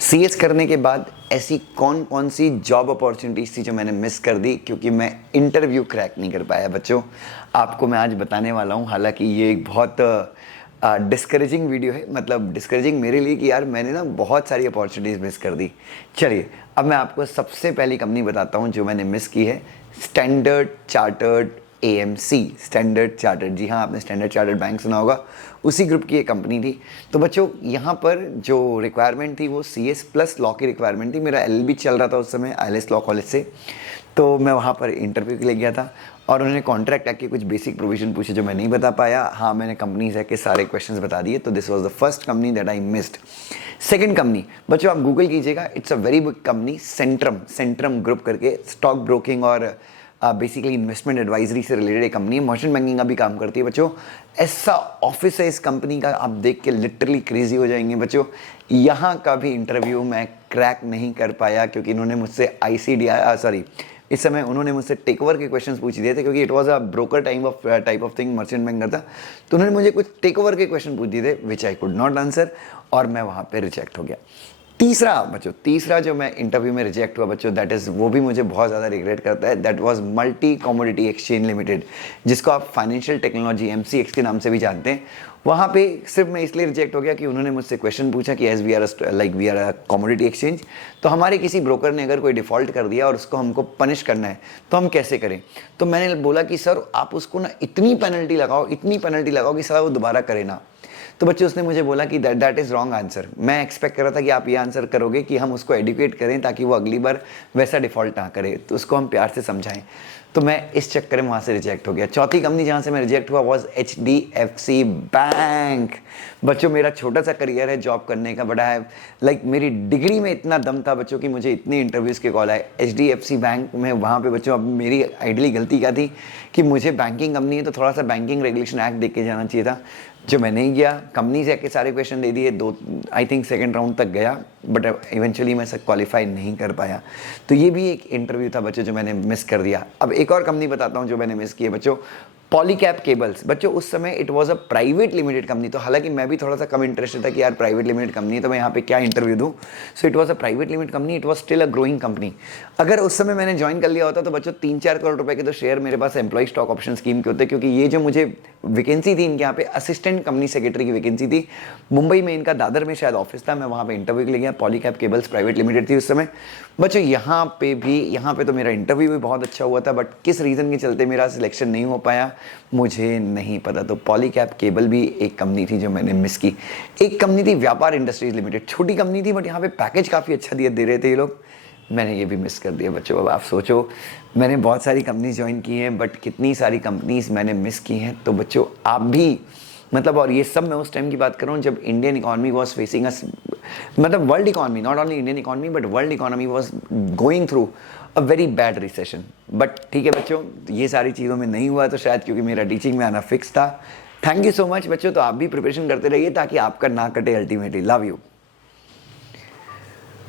CS करने के बाद ऐसी कौन कौन सी जॉब अपॉर्चुनिटीज़ थी जो मैंने मिस कर दी क्योंकि मैं इंटरव्यू क्रैक नहीं कर पाया। बच्चों, आपको मैं आज बताने वाला हूँ, हालांकि ये एक बहुत डिस्करेजिंग वीडियो है, मतलब डिस्करेजिंग मेरे लिए कि यार मैंने ना बहुत सारी अपॉर्चुनिटीज़ मिस कर दी। चलिए, अब मैं आपको सबसे पहली कंपनी बताता हूँ जो मैंने मिस की है। Standard chartered AMC, standard chartered, जी हाँ, आपने स्टैंडर्ड चार्टर्ड बैंक सुना होगा, उसी ग्रुप की एक कंपनी थी। तो बच्चों, यहाँ पर जो रिक्वायरमेंट थी वो सीएस प्लस लॉ की रिक्वायरमेंट थी। मेरा एलएलबी चल रहा था उस समय आईएलएस लॉ कॉलेज से, तो मैं वहाँ पर इंटरव्यू के लिए गया था और उन्होंने कॉन्ट्रैक्ट एक्ट के कुछ बेसिक प्रोविजन पूछे जो मैं नहीं बता पाया। हाँ, मैंने कंपनीज के सारे क्वेश्चंस बता दिए, तो this was the first company that I missed. Second company, बच्चों आप गूगल कीजिएगा, it's a very big company, Centrum group करके, स्टॉक ब्रोकिंग और बेसिकली इन्वेस्टमेंट एडवाइजरी से रिलेटेड एक कंपनी है, मर्चेंट बैंकिंग का भी काम करती है। बच्चों, ऐसा ऑफिस है इस कंपनी का, आप देख के लिटरली क्रेजी हो जाएंगे। बच्चों, यहाँ का भी इंटरव्यू मैं क्रैक नहीं कर पाया क्योंकि इन्होंने मुझसे इस समय उन्होंने मुझसे टेक ओवर के क्वेश्चंस पूछ दिए थे, क्योंकि it was a broker type of thing, merchant bank करता। तो उन्होंने मुझे कुछ टेक ओवर के क्वेश्चन पूछ दिए थे विच आई कुड नॉट आंसर, और मैं वहाँ पे रिजेक्ट हो गया। तीसरा जो मैं इंटरव्यू में रिजेक्ट हुआ बच्चों, दैट इज, वो भी मुझे बहुत ज़्यादा रिग्रेट करता है। That was multi commodity exchange limited, जिसको आप फाइनेंशियल टेक्नोलॉजी एमसीएक्स के नाम से भी जानते हैं। वहाँ पे सिर्फ मैं इसलिए रिजेक्ट हो गया कि उन्होंने मुझसे क्वेश्चन पूछा कि as we are a commodity exchange, तो हमारे किसी ब्रोकर ने अगर कोई डिफॉल्ट कर दिया और उसको हमको पनिश करना है तो हम कैसे करें। तो मैंने बोला कि सर आप उसको ना इतनी पेनल्टी लगाओ कि सर वो दोबारा करे ना। तो बच्चे, उसने मुझे बोला कि दैट इज़ रॉन्ग आंसर। मैं एक्सपेक्ट कर रहा था कि आप ये आंसर करोगे कि हम उसको एडुकेट करें ताकि वो अगली बार वैसा डिफ़ॉल्ट ना करे, तो उसको हम प्यार से समझाएं। तो मैं इस चक्कर में वहाँ से रिजेक्ट हो गया। चौथी कंपनी जहाँ से मैं रिजेक्ट हुआ वॉज एचडीएफसी बैंक। बच्चों, मेरा छोटा सा करियर है जॉब करने का, बड़ा है, लाइक मेरी डिग्री में इतना दम था बच्चों कि मुझे इतने इंटरव्यूज़ के कॉल आए। एचडीएफसी बैंक में, वहाँ पे बच्चों, अब मेरी आइडली गलती क्या थी कि मुझे बैंकिंग कंपनी है तो थोड़ा सा बैंकिंग रेगुलेशन एक्ट देख के जाना चाहिए था, जो मैं नहीं गया। कंपनी से आके सारे क्वेश्चन दे दिए, दो आई थिंक सेकंड राउंड तक गया, बट इवेंचुअली मैं क्वालिफाई नहीं कर पाया। तो ये भी एक इंटरव्यू था बच्चों जो मैंने मिस कर दिया। अब एक और कंपनी बताता हूँ जो मैंने मिस की है बच्चों, पॉलीकैब केबल्स। बच्चों, उस समय it was a private limited company, तो हालांकि मैं भी थोड़ा सा कम इंटरेस्टेड था कि यार प्राइवेट लिमिटेड कंपनी है तो मैं यहाँ पे क्या इंटरव्यू दूँ। So it was a private limited company, it was still a growing company. अगर उस समय मैंने ज्वाइन कर लिया होता तो बच्चों 3-4 करोड़ रुपए के तो शेयर मेरे पास एम्प्लॉय स्टॉक ऑप्शन स्कीम के होते, क्योंकि ये जो मुझे वैकेंसी थी इनके यहाँ पे असिस्टेंट कंपनी सेक्रेटरी की वैकेंसी थी। मुंबई में इनका दादर में शायद ऑफिस था, मैं वहाँ पे इंटरव्यू के लिए गया। पॉलीकैब केबल्स प्राइवेट लिमिटेड थी उस समय। बच्चों, यहाँ पे तो मेरा इंटरव्यू भी बहुत अच्छा हुआ था, बट किस रीज़न के चलते मेरा सिलेक्शन नहीं हो पाया मुझे नहीं पता। तो पॉलीकैब केबल भी एक कंपनी थी जो मैंने मिस की। एक कंपनी थी व्यापार इंडस्ट्रीज लिमिटेड, छोटी कंपनी थी बट यहाँ पे पैकेज काफ़ी अच्छा दे रहे थे ये लोग, मैंने ये भी मिस कर दिया बच्चों। अब आप सोचो, मैंने बहुत सारी कंपनीज ज्वाइन की हैं बट कितनी सारी कंपनीज मैंने मिस की हैं। तो बच्चों, आप भी, मतलब, और ये सब मैं उस टाइम की बात कर रहा हूँ जब इंडियन इकॉनमी वॉज फेसिंग अस, मतलब world economy, not only Indian economy but world economy was going through a very bad recession. But ठीक है बच्चों, ये सारी चीज़ों में नहीं हुआ तो शायद क्योंकि मेरा टीचिंग में आना फिक्स था। थैंक यू सो मच बच्चों। तो आप भी प्रिपरेशन करते रहिए ताकि आपका ना कटे अल्टीमेटली। Love you.